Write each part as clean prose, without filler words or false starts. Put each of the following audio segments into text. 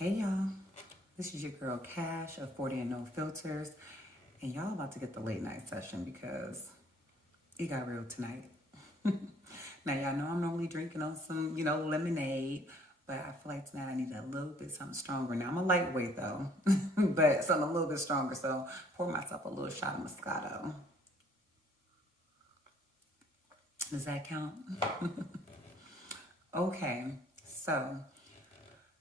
Hey y'all, this is your girl Cash of 40 and No Filters, and y'all about to get the late night session because it got real tonight. Now y'all know I'm normally drinking on some, lemonade, but I feel like tonight I need a little bit something stronger. Now I'm a lightweight though, but something a little bit stronger, so pour myself a little shot of Moscato. Does that count? Okay, so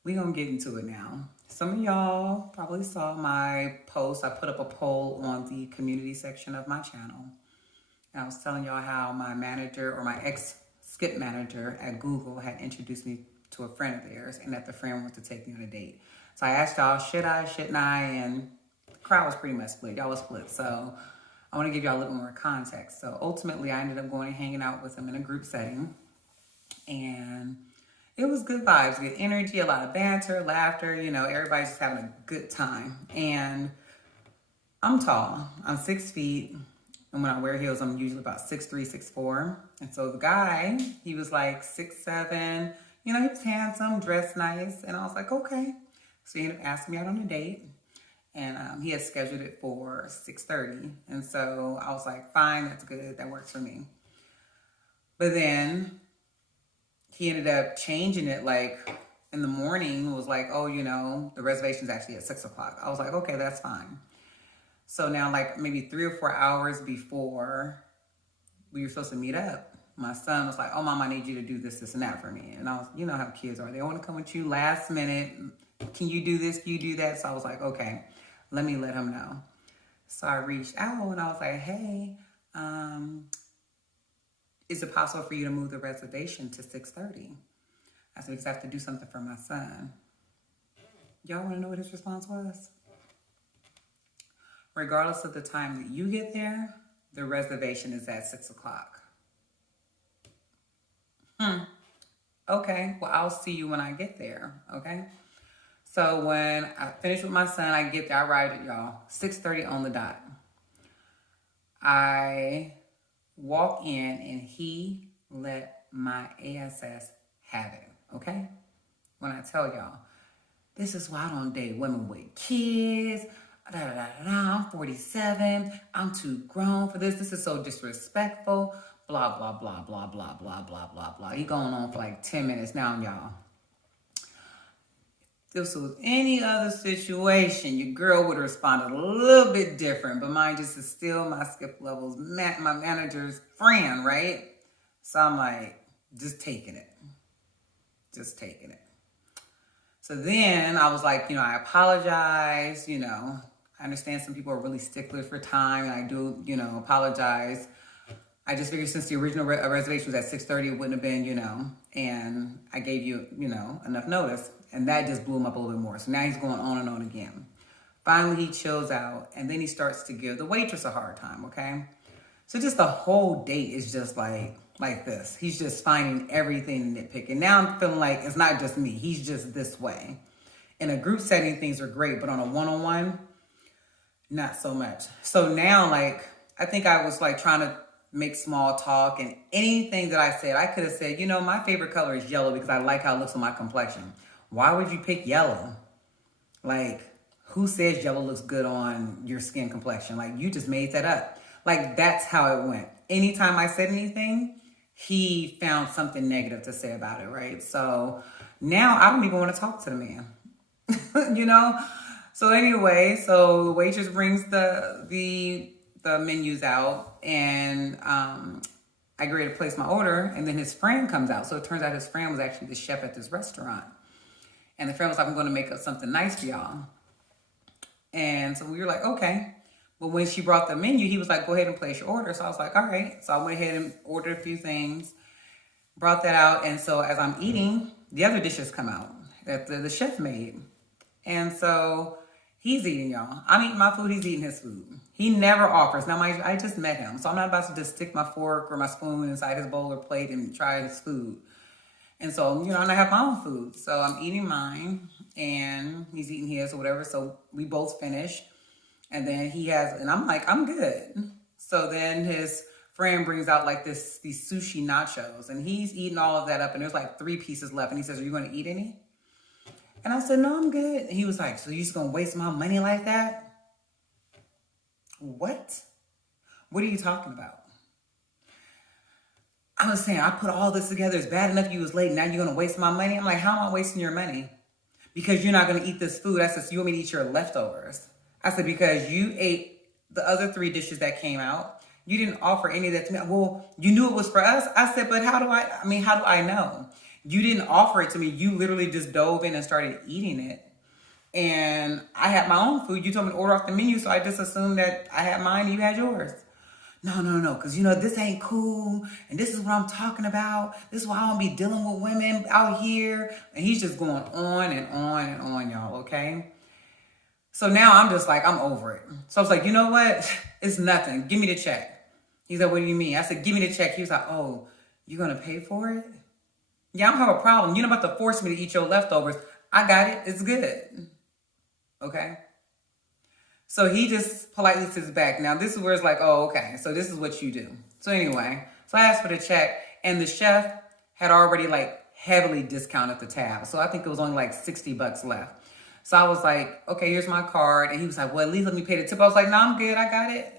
we're gonna get into it now. Some of y'all probably saw my post. I put up a poll on the community section of my channel. And I was telling y'all how my manager or my ex-skip manager at Google had introduced me to a friend of theirs and that the friend wanted to take me on a date. So I asked y'all, should I, shouldn't I? And the crowd was pretty much split. Y'all was split. So I want to give y'all a little more context. So ultimately, I ended up going and hanging out with him in a group setting. And it was good vibes, good energy, a lot of banter, laughter, everybody's just having a good time. And I'm tall. I'm 6 feet. And when I wear heels, I'm usually about 6'3", 6'4". And so the guy, he was like 6'7". He was handsome, dressed nice. And I was like, okay. So he ended up asking me out on a date. And he had scheduled it for 6:30. And so I was like, fine, that's good. That works for me. But then he ended up changing it like in the morning. It was like, oh, the reservation's actually at 6 o'clock. I was like, okay, that's fine. So now like maybe 3 or 4 hours before we were supposed to meet up, my son was like, oh, Mom, I need you to do this, this, and that for me. And I was, you know how kids are. They want to come with you last minute. Can you do this? Can you do that? So I was like, okay, let me let him know. So I reached out and I was like, hey, is it possible for you to move the reservation to 6:30? I said, because I have to do something for my son. Y'all want to know what his response was? Regardless of the time that you get there, the reservation is at 6 o'clock. Okay, well, I'll see you when I get there, okay? So when I finish with my son, I get there, I arrived at y'all, 6:30 on the dot. I walk in and he let my ASS have it, okay? When I tell y'all, this is why I don't date women with kids, I'm 47, I'm too grown for this, this is so disrespectful, blah, blah, blah, blah, blah, blah, blah, blah, blah. He going on for like 10 minutes now, y'all. If this was any other situation, your girl would have responded a little bit different, but mine just is still my skip levels, my manager's friend, right? So I'm like, just taking it. So then I was like, I apologize, I understand some people are really sticklers for time, and I do, apologize. I just figured since the original reservation was at 6:30, it wouldn't have been, and I gave you, enough notice. And that just blew him up a little bit more. So now he's going on and on again. Finally, he chills out, and then he starts to give the waitress a hard time, okay? So just the whole date is just like this. He's just finding everything to nitpick. And now I'm feeling like it's not just me. He's just this way. In a group setting, things are great, but on a one-on-one, not so much. So now, I think I was trying to make small talk, and anything that I said, I could have said, my favorite color is yellow because I like how it looks on my complexion. Why would you pick yellow? Who says yellow looks good on your skin complexion? You just made that up. That's how it went. Anytime I said anything, he found something negative to say about it, right? So now I don't even want to talk to the man, So anyway, so the waitress brings the menus out, and I get ready to place my order, and then his friend comes out. So it turns out his friend was actually the chef at this restaurant. And the friend was like, I'm going to make up something nice for y'all. And so we were like, okay. But when she brought the menu, he was like, go ahead and place your order. So I was like, all right. So I went ahead and ordered a few things, brought that out. And so as I'm eating, the other dishes come out that the chef made. And so he's eating, y'all. I'm eating my food. He's eating his food. He never offers. Now, I just met him. So I'm not about to just stick my fork or my spoon inside his bowl or plate and try his food. And so, and I have my own food. So I'm eating mine and he's eating his or whatever. So we both finish. And then he has, and I'm like, I'm good. So then his friend brings out these sushi nachos, and he's eating all of that up. And there's 3 pieces left. And he says, are you going to eat any? And I said, no, I'm good. And he was like, so you just gonna waste my money like that? What? What are you talking about? I was saying, I put all this together. It's bad enough you was late. Now you're gonna waste my money? I'm like, how am I wasting your money? Because you're not gonna eat this food. I said, so you want me to eat your leftovers? I said, because you ate the other 3 dishes that came out. You didn't offer any of that to me. Well, you knew it was for us. I said, but how do I know? You didn't offer it to me. You literally just dove in and started eating it. And I had my own food. You told me to order off the menu, so I just assumed that I had mine and you had yours. No, because this ain't cool, and this is what I'm talking about. This is why I don't be dealing with women out here. And he's just going on and on and on, y'all, okay? So now I'm just like, I'm over it. So I was like, you know what? It's nothing. Give me the check. He's like, what do you mean? I said, give me the check. He was like, oh, you're going to pay for it? Yeah, I don't have a problem. You're not about to force me to eat your leftovers. I got it. It's good. Okay? So he just politely sits back. Now, this is where it's like, oh, okay. So this is what you do. So anyway, so I asked for the check, and the chef had already heavily discounted the tab. So I think it was only $60 left. So I was like, okay, here's my card. And he was like, well, at least let me pay the tip. I was like, no, I'm good. I got it.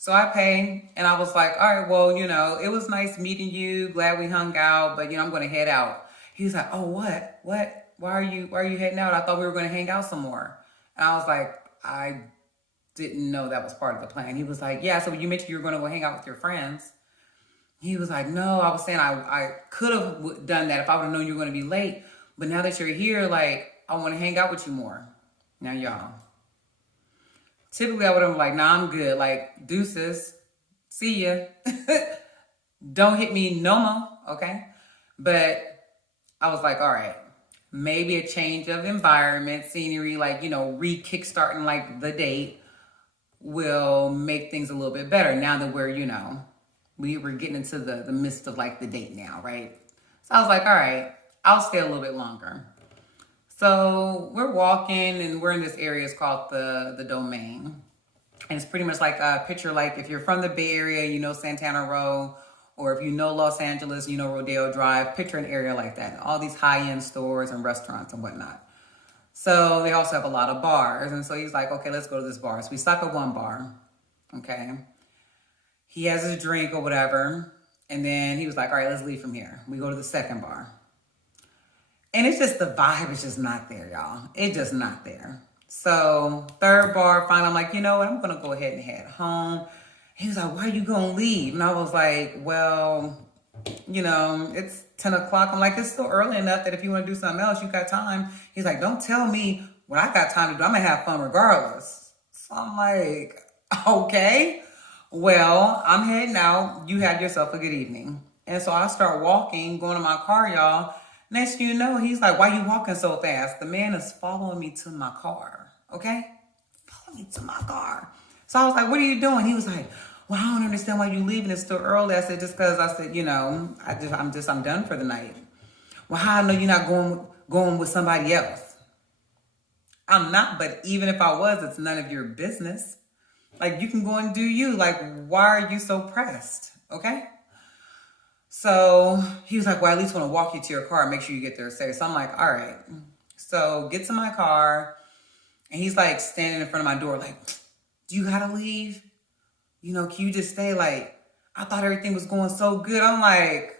So I paid, and I was like, all right, well, it was nice meeting you. Glad we hung out, but I'm going to head out. He was like, oh, what? Why are you heading out? I thought we were going to hang out some more. And I was like, I didn't know that was part of the plan. He was like, yeah, so you mentioned you were going to go hang out with your friends. He was like, no, I was saying I could have done that if I would have known you were going to be late. But now that you're here, I want to hang out with you more. Now, y'all. Typically, I would have been like, nah, I'm good. Deuces. See ya. Don't hit me no more, okay? But I was like, all right. Maybe a change of environment, scenery, re-kickstarting the date will make things a little bit better now that we're, we're getting into the midst of the date now, right? So I was like, all right, I'll stay a little bit longer. So we're walking and we're in this area. It's called the Domain. And it's pretty much a picture if you're from the Bay Area, Santana Row, or if you know Los Angeles, Rodeo Drive, picture an area like that. All these high-end stores and restaurants and whatnot. So they also have a lot of bars. And so he's like, okay, let's go to this bar. So we stop at one bar, okay? He has his drink or whatever. And then he was like, all right, let's leave from here. We go to the second bar. And it's just the vibe is just not there, y'all. It's just not there. So third bar, finally, I'm like, you know what? I'm going to go ahead and head home. He was like, why are you going to leave? And I was like, well, it's 10 o'clock. I'm like, it's still early enough that if you want to do something else, you got time. He's like, don't tell me what I got time to do. I'm going to have fun regardless. So I'm like, okay, well, I'm heading out. You have yourself a good evening. And so I start walking, going to my car, y'all. Next thing you know, he's like, why you walking so fast? The man is following me to my car, okay? Follow me to my car. So I was like, what are you doing? He was like, well, I don't understand why you leaving. It's still early. I said, just because I said, I'm done for the night. Well, how I know you're not going with somebody else? I'm not, but even if I was, it's none of your business. You can go and do you. Why are you so pressed? Okay? So he was like, well, I at least want to walk you to your car and make sure you get there safe. So I'm like, all right. So get to my car. And he's standing in front of my door do you got to leave? Can you just stay? I thought everything was going so good. I'm like,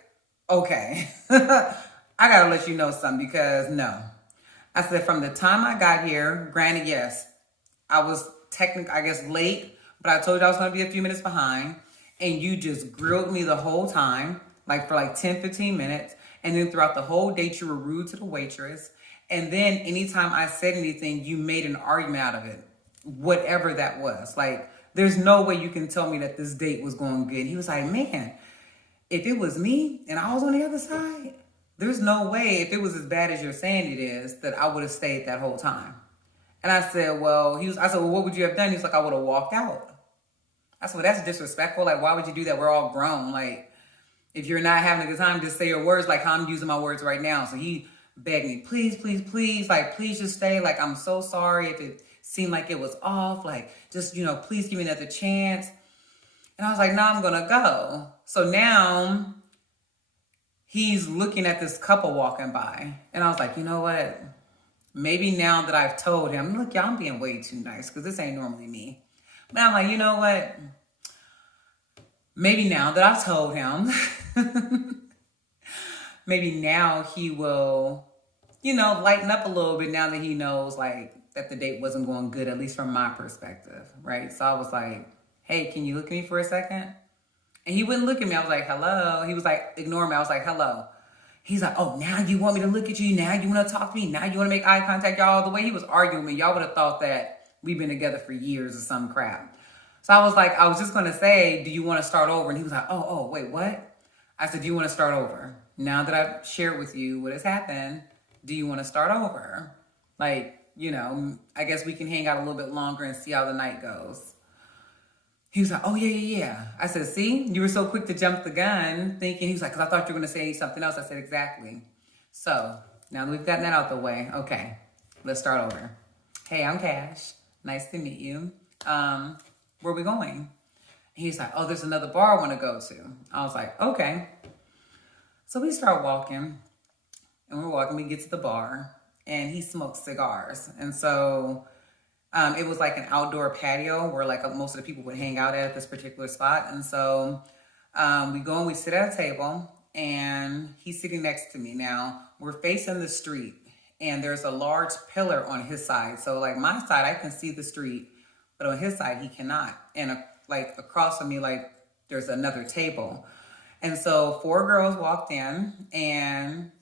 okay. I got to let you know something because no. I said, from the time I got here, granted, yes, I was technically, I guess, late, but I told you I was going to be a few minutes behind. And you just grilled me the whole time, for 10, 15 minutes. And then throughout the whole date, you were rude to the waitress. And then anytime I said anything, you made an argument out of it, whatever that was. There's no way you can tell me that this date was going good. He was like, man, if it was me and I was on the other side, there's no way if it was as bad as you're saying it is that I would have stayed that whole time. And I said, well, what would you have done? He's like, I would have walked out. I said, well, that's disrespectful. Why would you do that? We're all grown. If you're not having a good time, just say your words how I'm using my words right now. So he begged me, please, please, please, please just stay. I'm so sorry if it seemed like it was off. Just, please give me another chance. And I was like, no, I'm going to go. So now he's looking at this couple walking by. And I was like, you know what? Maybe now that I've told him, look, y'all, I'm being way too nice because this ain't normally me. But I'm like, you know what? Maybe now that I've told him, maybe now he will, lighten up a little bit now that he knows, like, that the date wasn't going good, at least from my perspective, right? So I was like, hey, can you look at me for a second? And he wouldn't look at me. I was like, hello. He was like, ignore me. I was like, hello. He's like, oh, now you want me to look at you? Now you want to talk to me? Now you want to make eye contact? Y'all, the way he was arguing with me, y'all would have thought that we've been together for years or some crap. So I was like, I was just going to say, do you want to start over? And he was like, oh, wait, what? I said, do you want to start over? Now that I've shared with you what has happened, do you want to start over? Like, I guess we can hang out a little bit longer and see how the night goes. He was like, oh, yeah. I said, see, you were so quick to jump the gun thinking, he was like, because I thought you were going to say something else. I said, exactly. So now that we've gotten that out the way, okay, let's start over. Hey, I'm Cash. Nice to meet you. Where are we going? He's like, oh, there's another bar I want to go to. I was like, okay. So we start walking, and we're walking. We get to the bar, and he smokes cigars. And so it was like an outdoor patio where like most of the people would hang out at this particular spot. And so we go and we sit at a table, and he's sitting next to me. Now, we're facing the street, and there's a large pillar on his side. So like my side, I can see the street, but on his side, he cannot. And like across from me, like there's another table. And so 4 girls walked in, and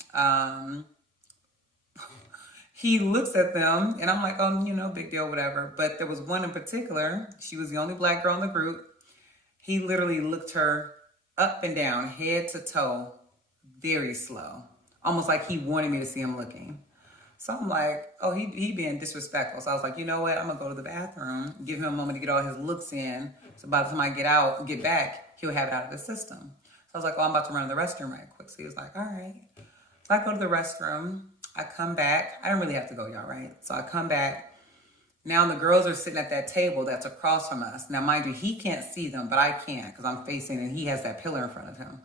he looks at them, and I'm like, oh, big deal, whatever. But there was one in particular. She was the only black girl in the group. He literally looked her up and down, head to toe, very slow, almost like he wanted me to see him looking. So I'm like, oh, he being disrespectful. So I was like, you know what? I'm going to go to the bathroom, give him a moment to get all his looks in. So by the time I get back, he'll have it out of the system. So I was like, oh, I'm about to run to the restroom right quick. So he was like, all right. So I go to the restroom. I come back. I didn't really have to go, y'all, right? So I come back. Now the girls are sitting at that table that's across from us. Now, mind you, he can't see them, but I can because I'm facing, and he has that pillar in front of him.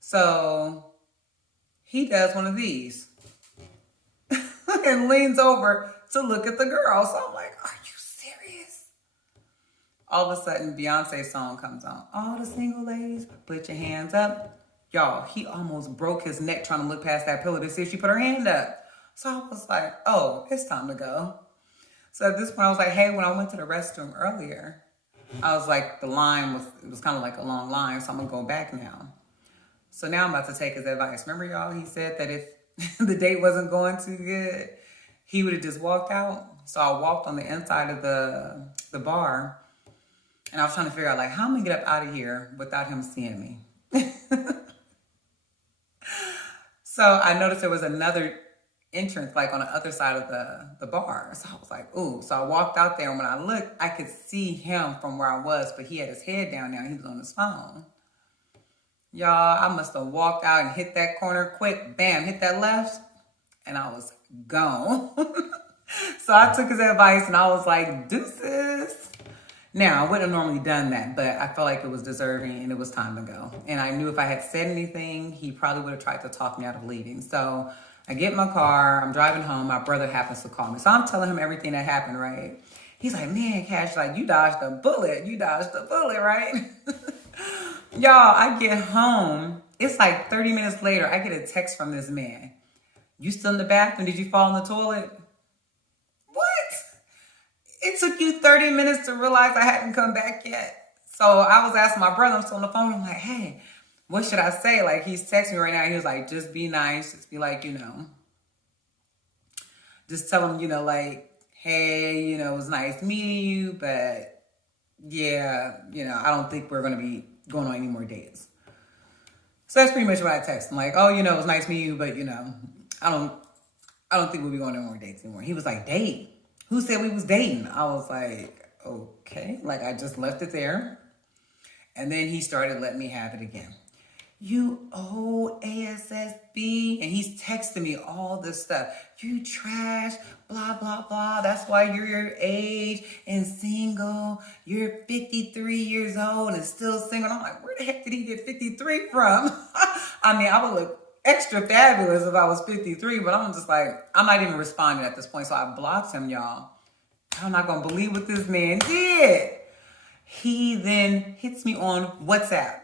So he does one of these and leans over to look at the girl. So I'm like, are you serious? All of a sudden, Beyonce's song comes on. All the single ladies, put your hands up. Y'all, he almost broke his neck trying to look past that pillar to see if she put her hand up. So I was like, oh, it's time to go. So at this point, I was like, hey, when I went to the restroom earlier, I was like, it was kind of like a long line, so I'm going to go back now. So now I'm about to take his advice. Remember, y'all, he said that if the date wasn't going too good, he would have just walked out. So I walked on the inside of the bar, and I was trying to figure out, like, how am I going to get up out of here without him seeing me? So I noticed there was another entrance, like on the other side of the bar. So I was like, ooh. So I walked out there, and when I looked, I could see him from where I was, but he had his head down now. He was on his phone. Y'all, I must have walked out and hit that corner quick. Bam, hit that left, and I was gone. So I took his advice, and I was like, deuces. Now, I wouldn't have normally done that, but I felt like it was deserving and it was time to go. And I knew if I had said anything, he probably would have tried to talk me out of leaving. So I get in my car, I'm driving home, my brother happens to call me. So I'm telling him everything that happened, right? He's like, man, Cash, like, you dodged a bullet. You dodged a bullet, right? Y'all, I get home. It's like 30 minutes later, I get a text from this man. You still in the bathroom? Did you fall in the toilet? What? It took you 30 minutes to realize I hadn't come back yet. So I was asking my brother, I'm still on the phone. I'm like, hey, what should I say? Like, he's texting me right now. He was like, just be nice. Just be like, just tell him, like, hey, it was nice meeting you, but yeah, I don't think we're going to be going on any more dates. So that's pretty much what I text him. Like, oh, it was nice meeting you, but, I don't think we'll be going on more dates anymore. He was like, date? Who said we was dating? I was like, okay. Like, I just left it there. And then he started letting me have it again. You old ASSB. And he's texting me all this stuff. You trash, blah, blah, blah. That's why you're your age and single. You're 53 years old and still single. And I'm like, where the heck did he get 53 from? I mean, I would look extra fabulous if I was 53, but I'm just like, I'm not even responding at this point. So I blocked him, y'all. I'm not going to believe what this man did. He then hits me on WhatsApp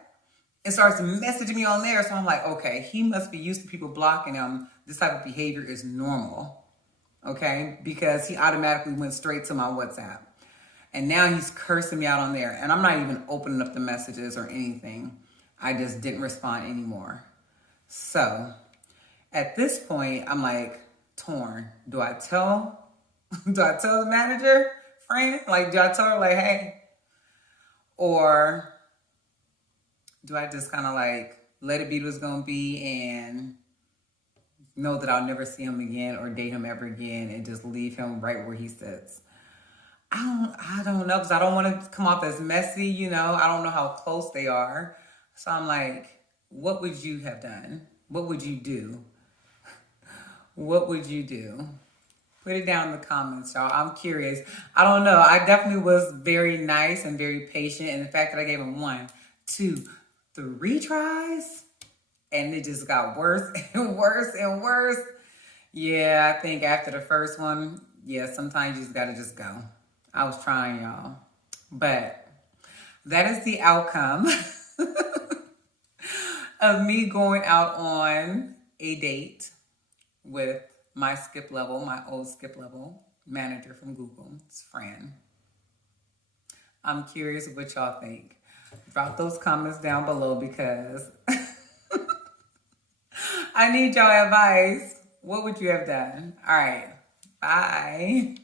and starts messaging me on there. So I'm like, okay, he must be used to people blocking him. This type of behavior is normal, okay? Because he automatically went straight to my WhatsApp. And now he's cursing me out on there. And I'm not even opening up the messages or anything. I just didn't respond anymore. So at this point, I'm like torn. Do I tell the manager friend? Like, do I tell her like, hey? Or do I just kind of like let it be what it's going to be and know that I'll never see him again or date him ever again and just leave him right where he sits? I don't know, because I don't want to come off as messy, you know. I don't know how close they are. So I'm like, what would you have done? What would you do? What would you do? Put it down in the comments, y'all. I'm curious. I don't know. I definitely was very nice and very patient. And the fact that I gave him 1, 2, 3 tries, and it just got worse and worse and worse. Yeah, I think after the first one, yeah, sometimes you just gotta just go. I was trying, y'all. But that is the outcome of me going out on a date with my skip level, my old skip level manager from Google, his friend. I'm curious what y'all think. Drop those comments down below because I need y'all advice. What would you have done? All right. Bye.